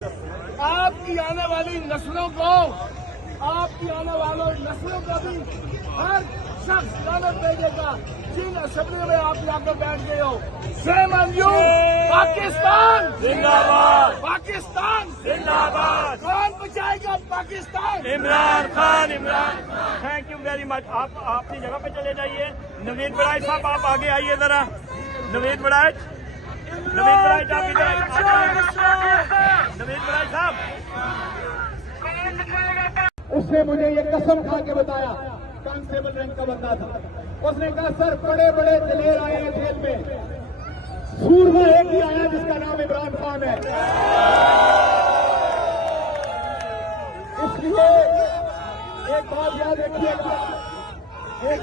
آپ کی آنے والی نسلوں کو بھی ہر شخص لعنت بھیجے گا جن اسمبلی میں آپ جا کر بیٹھ گئے ہو. شیم آن یو. پاکستان زندہ باد، پاکستان زندہ باد. کون بچائے گا Pakistan? Imran Khan. Thank you very much. آپ اپنی جگہ پہ چلے جائیے. نوید بڑائچ صاحب آپ آگے آئیے ذرا. نوید بڑائچ آپ ادھر آئیے. نوید بڑائچ صاحب. اس نے مجھے یہ قسم کھا کے بتایا، کانسٹیبل رینک کا بندہ تھا. اس نے کہا سر بڑے بڑے دلیر آئے ہیں جیل میں، سورما ایک ہی آیا جس کا نام عمران خان ہے. اس لیے ایک بات یاد رکھیے گا، ایک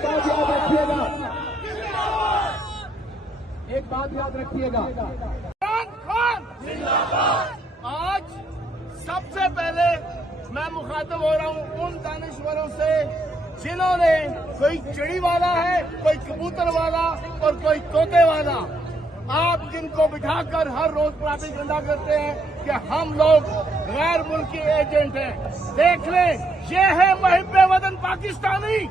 بات یاد رکھیے گا. عمران خان زندہ باد. آج سب سے پہلے میں مخاطب ہو رہا ہوں ان دانشوروں سے جنہوں نے کوئی چڑی والا ہے، کوئی کبوتر والا اور کوئی طوطے والا. آپ جن کو بٹھا کر ہر روز پراپیگنڈا کرتے ہیں کہ ہم لوگ غیر ملکی ایجنٹ ہیں. دیکھ لیں، یہ ہے محب وطن پاکستانی.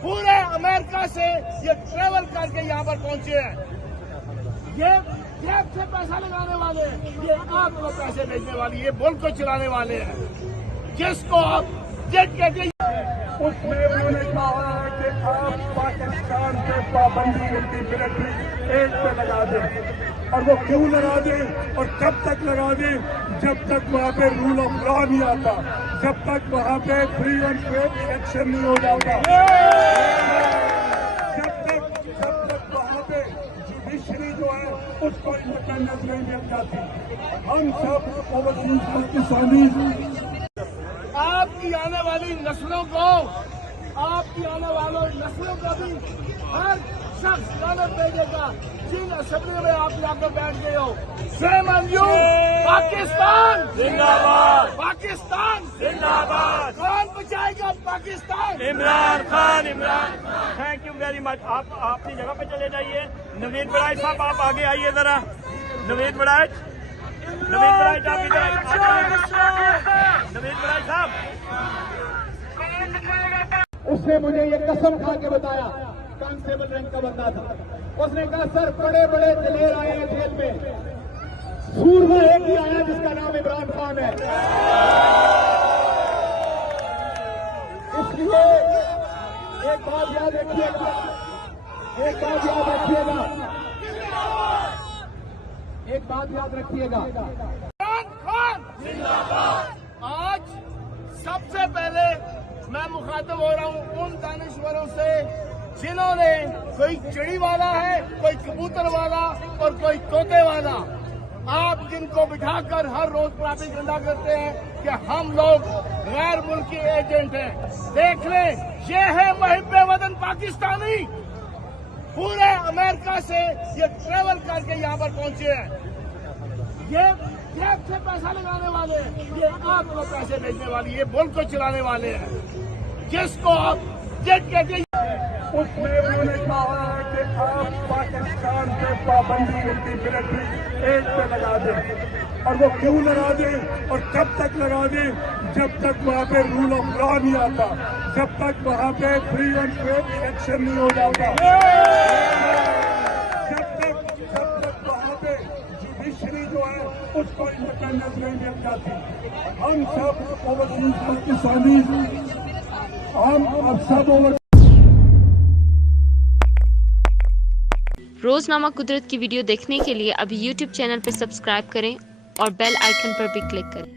پورے امریکہ سے یہ ٹریول کر کے یہاں پر پہنچے ہیں. یہ جیب سے پیسہ لگانے والے ہیں، یہ آپ کو پیسے بھیجنے والی، یہ ملک کو چلانے والے ہیں. جس کو آپ جج کہتے ہیں، اس میں انہوں نے کہا ہے کہ آپ پاکستان پہ پابندی ان کی ملٹری ایج پہ لگا دیں. اور وہ کیوں لگا دیں اور کب تک لگا دیں؟ جب تک وہاں پہ رول آف لا نہیں آتا، جب تک وہاں پہ فری اینڈ فیئر الیکشن نہیں ہو جاتا، جب تک وہاں پہ جوڈیشری جو ہے اس کو انڈیپینڈنس نہیں مل جاتی. ہم سب اوورسیز پاکستانی آپ کی آنے والی نسلوں کو بھی ہر شخص لعنت بھیجے گا جن اسمبلی میں آپ جا کر بیٹھ گئے ہو. شیم آن یو. پاکستان زندہ باد، پاکستان زندہ باد. کون بچائے گا Pakistan? Imran Khan. Thank you very much. آپ اپنی جگہ پہ چلے جائیے. نوید بڑائچ صاحب آپ آگے آئیے ذرا. نوید بڑائچ آپ ادھر آئیے. نوید بڑائچ صاحب. اس نے مجھے یہ قسم کھا کے بتایا، کانسٹیبل رینک کا بندہ تھا. اس نے کہا سر بڑے بڑے دلیر آئے ہیں جیل میں، سورما ایک ہی آیا جس کا نام عمران خان ہے. اس لیے ایک بات یاد رکھیے گا، عمران خان زندہ باد. آج سب سے پہلے میں مخاطب ہو رہا ہوں ان دانشوروں سے جنہوں نے کوئی چڑی والا ہے، کوئی کبوتر والا اور کوئی طوطے والا. آپ جن کو بٹھا کر ہر روز پراپیگنڈا کرتے ہیں کہ ہم لوگ غیر ملکی ایجنٹ ہیں. دیکھ لیں، یہ ہے محب وطن پاکستانی. پورے امریکہ سے یہ ٹریول کر کے یہاں پر پہنچے ہیں. یہ جیب سے پیسہ لگانے والے ہیں، یہ آپ کو پیسے بھیجنے والی، یہ ملک کو چلانے والے ہیں. جس کو آپ جج کہتے ہیں، اس میں انہوں نے کہا ہے کہ آپ پاکستان پہ پابندی ان کی ملٹری ایج پہ لگا دیں. اور وہ کیوں لگا دیں اور کب تک لگا دیں؟ جب تک وہاں پہ رول آف لا نہیں آتا، جب تک وہاں پہ فری اینڈ فیئر الیکشن نہیں ہو جاتا، جب تک وہاں پہ جوڈیشری جو ہے اس کو انڈیپینڈنس نہیں مل جاتی. ہم سب اوورسیز پاکستانی، ہم اب سب روزنامہ قدرت کی ویڈیو دیکھنے کے لیے ابھی یوٹیوب چینل پر سبسکرائب کریں اور بیل آئیکن پر بھی کلک کریں.